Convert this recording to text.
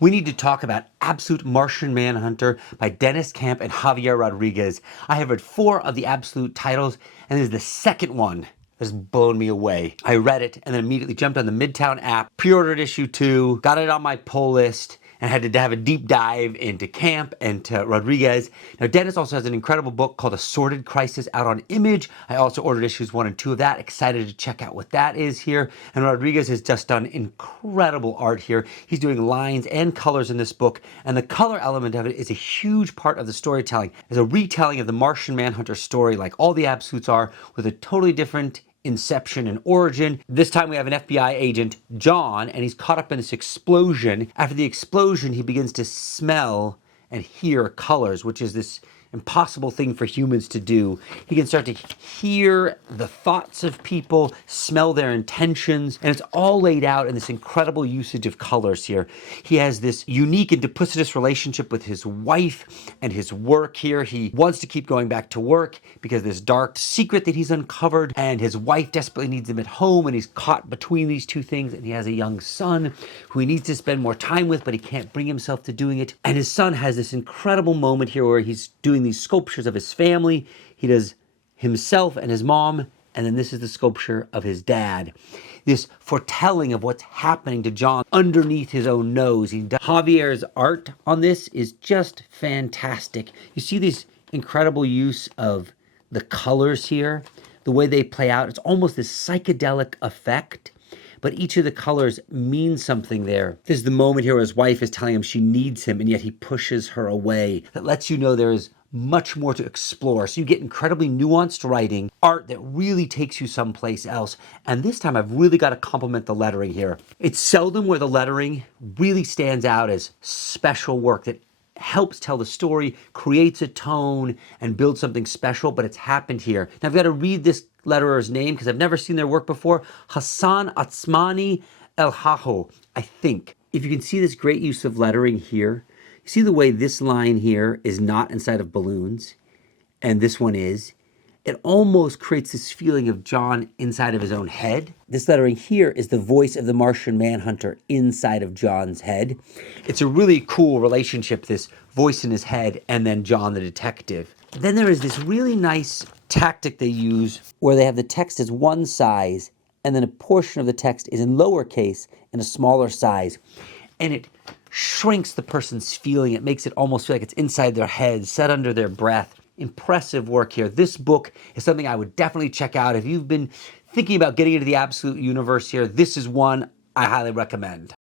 We need to talk about Absolute Martian Manhunter by Dennis Camp and Javier Rodriguez. I have read 4 of the Absolute titles, and this is the second one that's blown me away. I read it and then immediately jumped on the Midtown app, pre-ordered issue 2, got it on my pull list, and had to have a deep dive into Camp and to Rodriguez. Now, Dennis also has an incredible book called Assorted Crisis out on Image. I also ordered issues 1 and 2 of that. Excited to check out what that is here. And Rodriguez has just done incredible art here. He's doing lines and colors in this book, and the color element of it is a huge part of the storytelling. It's a retelling of the Martian Manhunter story, like all the Absolutes are, with a totally different inception and origin. This time we have an FBI agent, John, and he's caught up in this explosion. After the explosion, he begins to smell and hear colors, which is this impossible thing for humans to do. He can start to hear the thoughts of people, smell their intentions, and it's all laid out in this incredible usage of colors here. He has this unique and duplicitous relationship with his wife and his work here. He wants to keep going back to work because of this dark secret that he's uncovered, and his wife desperately needs him at home, and he's caught between these two things, and he has a young son who he needs to spend more time with, but he can't bring himself to doing it. And his son has this incredible moment here where he's doing these sculptures of his family. He does himself and his mom, and then this is the sculpture of his dad. This foretelling of what's happening to John underneath his own nose. Javier's art on this is just fantastic. You see this incredible use of the colors here, the way they play out. It's almost this psychedelic effect, but each of the colors means something there. This is the moment here where his wife is telling him she needs him, and yet he pushes her away. That lets you know there is much more to explore. So you get incredibly nuanced writing, art that really takes you someplace else. And this time I've really got to compliment the lettering here. It's seldom where the lettering really stands out as special work that helps tell the story, creates a tone, and builds something special, but it's happened here. Now I've got to read this letterer's name because I've never seen their work before. Hassan Atsmani El Haho, I think. If you can see this great use of lettering here, you see the way this line here is not inside of balloons, and this one is. It almost creates this feeling of John inside of his own head. This lettering here is the voice of the Martian Manhunter inside of John's head. It's a really cool relationship, this voice in his head and then John the detective. Then there is this really nice tactic they use where they have the text as one size and then a portion of the text is in lowercase and a smaller size. And it shrinks the person's feeling. It makes it almost feel like it's inside their head, set under their breath. Impressive work here. This book is something I would definitely check out. If you've been thinking about getting into the Absolute universe here, this is one I highly recommend.